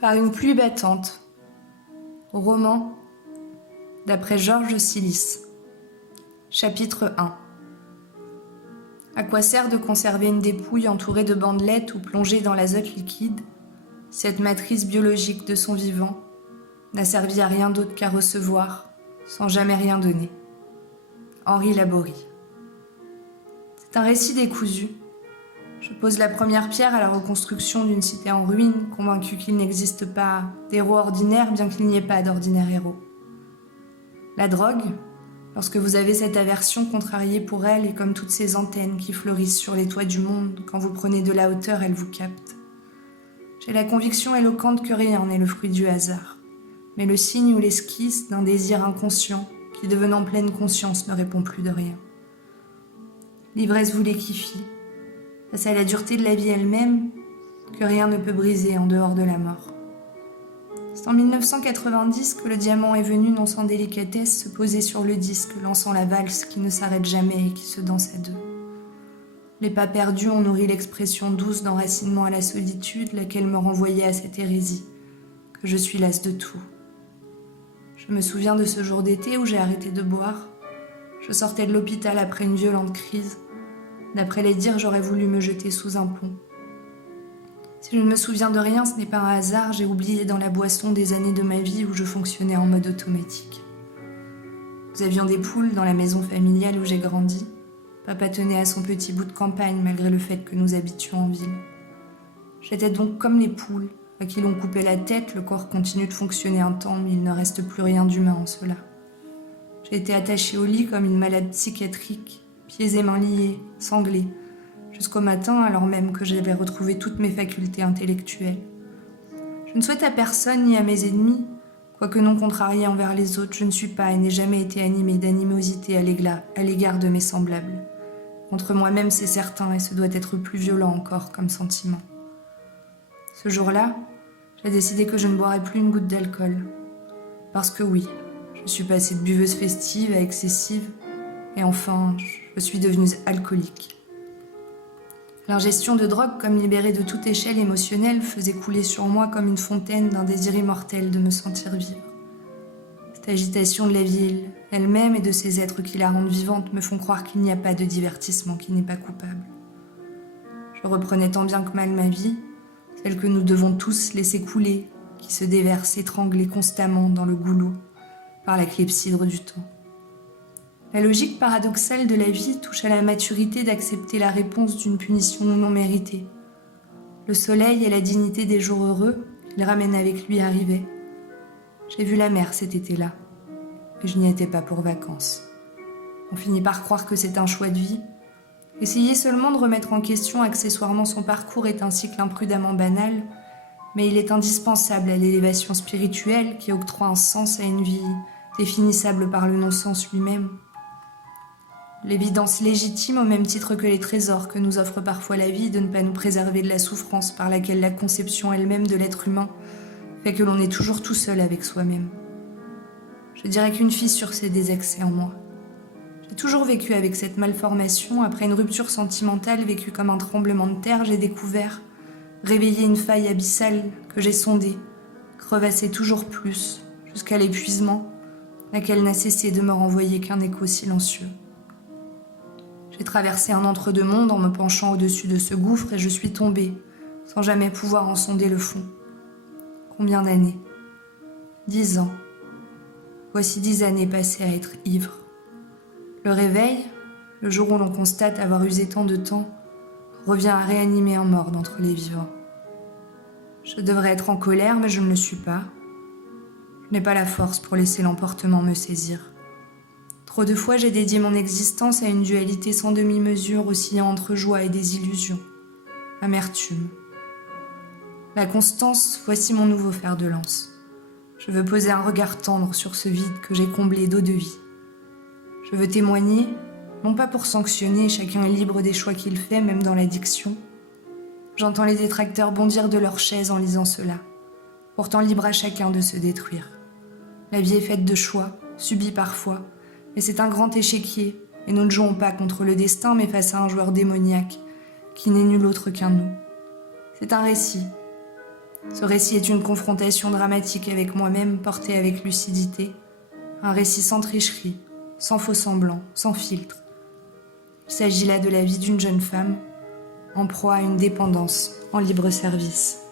Par une pluie battante. Roman d'après Georges Silis. Chapitre 1. À quoi sert de conserver une dépouille entourée de bandelettes ou plongée dans l'azote liquide? Cette matrice biologique de son vivant n'a servi à rien d'autre qu'à recevoir, sans jamais rien donner. Henri Laborie. C'est un récit décousu. Je pose la première pierre à la reconstruction d'une cité en ruine, convaincu qu'il n'existe pas d'héros ordinaires, bien qu'il n'y ait pas d'ordinaires héros. La drogue, lorsque vous avez cette aversion contrariée pour elle, est comme toutes ces antennes qui fleurissent sur les toits du monde. Quand vous prenez de la hauteur, elle vous capte. J'ai la conviction éloquente que rien n'est le fruit du hasard, mais le signe ou l'esquisse d'un désir inconscient qui, devenant pleine conscience, ne répond plus de rien. L'ivresse vous liquéfie. Face à la dureté de la vie elle-même, que rien ne peut briser en dehors de la mort. C'est en 1990 que le diamant est venu, non sans délicatesse, se poser sur le disque, lançant la valse qui ne s'arrête jamais et qui se danse à deux. Les pas perdus ont nourri l'expression douce d'enracinement à la solitude, laquelle me renvoyait à cette hérésie, que je suis lasse de tout. Je me souviens de ce jour d'été où j'ai arrêté de boire. Je sortais de l'hôpital après une violente crise. D'après les dires, j'aurais voulu me jeter sous un pont. Si je ne me souviens de rien, ce n'est pas un hasard, j'ai oublié dans la boisson des années de ma vie où je fonctionnais en mode automatique. Nous avions des poules dans la maison familiale où j'ai grandi. Papa tenait à son petit bout de campagne malgré le fait que nous habitions en ville. J'étais donc comme les poules, à qui l'on coupait la tête, le corps continue de fonctionner un temps, mais il ne reste plus rien d'humain en cela. J'ai été attachée au lit comme une malade psychiatrique, pieds et mains liés, sanglés, jusqu'au matin alors même que j'avais retrouvé toutes mes facultés intellectuelles. Je ne souhaite à personne ni à mes ennemis, quoique non contrariée envers les autres, je ne suis pas et n'ai jamais été animée d'animosité à l'égard de mes semblables. Contre moi-même c'est certain et ce doit être plus violent encore comme sentiment. Ce jour-là, j'ai décidé que je ne boirais plus une goutte d'alcool. Parce que oui, je suis passée de buveuse festive à excessive, et enfin, je suis devenue alcoolique. L'ingestion de drogue, comme libérée de toute échelle émotionnelle, faisait couler sur moi comme une fontaine d'un désir immortel de me sentir vivre. Cette agitation de la vie elle-même et de ces êtres qui la rendent vivante me font croire qu'il n'y a pas de divertissement qui n'est pas coupable. Je reprenais tant bien que mal ma vie, celle que nous devons tous laisser couler, qui se déverse étranglée constamment dans le goulot par la clepsydre du temps. La logique paradoxale de la vie touche à la maturité d'accepter la réponse d'une punition non méritée. Le soleil et la dignité des jours heureux qu'il ramène avec lui arrivaient. J'ai vu la mer cet été-là, mais je n'y étais pas pour vacances. On finit par croire que c'est un choix de vie. Essayer seulement de remettre en question accessoirement son parcours est un cycle imprudemment banal, mais il est indispensable à l'élévation spirituelle qui octroie un sens à une vie définissable par le non-sens lui-même. L'évidence légitime, au même titre que les trésors que nous offre parfois la vie, de ne pas nous préserver de la souffrance par laquelle la conception elle-même de l'être humain fait que l'on est toujours tout seul avec soi-même. Je dirais qu'une fissure s'est désaxée en moi. J'ai toujours vécu avec cette malformation. Après une rupture sentimentale vécue comme un tremblement de terre, j'ai découvert, réveillé une faille abyssale que j'ai sondée, crevassée toujours plus, jusqu'à l'épuisement, laquelle n'a cessé de me renvoyer qu'un écho silencieux. J'ai traversé un entre-deux-mondes en me penchant au-dessus de ce gouffre et je suis tombée, sans jamais pouvoir en sonder le fond. Combien d'années ? 10 ans. Voici 10 années passées à être ivre. Le réveil, le jour où l'on constate avoir usé tant de temps, revient à réanimer un mort d'entre les vivants. Je devrais être en colère, mais je ne le suis pas. Je n'ai pas la force pour laisser l'emportement me saisir. Trop de fois, j'ai dédié mon existence à une dualité sans demi-mesure oscillant entre joie et désillusion, amertume. La constance, voici mon nouveau fer de lance. Je veux poser un regard tendre sur ce vide que j'ai comblé d'eau de vie. Je veux témoigner, non pas pour sanctionner, chacun est libre des choix qu'il fait, même dans l'addiction. J'entends les détracteurs bondir de leurs chaises en lisant cela. Pourtant libre à chacun de se détruire. La vie est faite de choix, subis parfois, mais c'est un grand échiquier, et nous ne jouons pas contre le destin, mais face à un joueur démoniaque, qui n'est nul autre qu'un nous. C'est un récit. Ce récit est une confrontation dramatique avec moi-même portée avec lucidité, un récit sans tricherie, sans faux semblant, sans filtre. Il s'agit là de la vie d'une jeune femme, en proie à une dépendance, en libre service.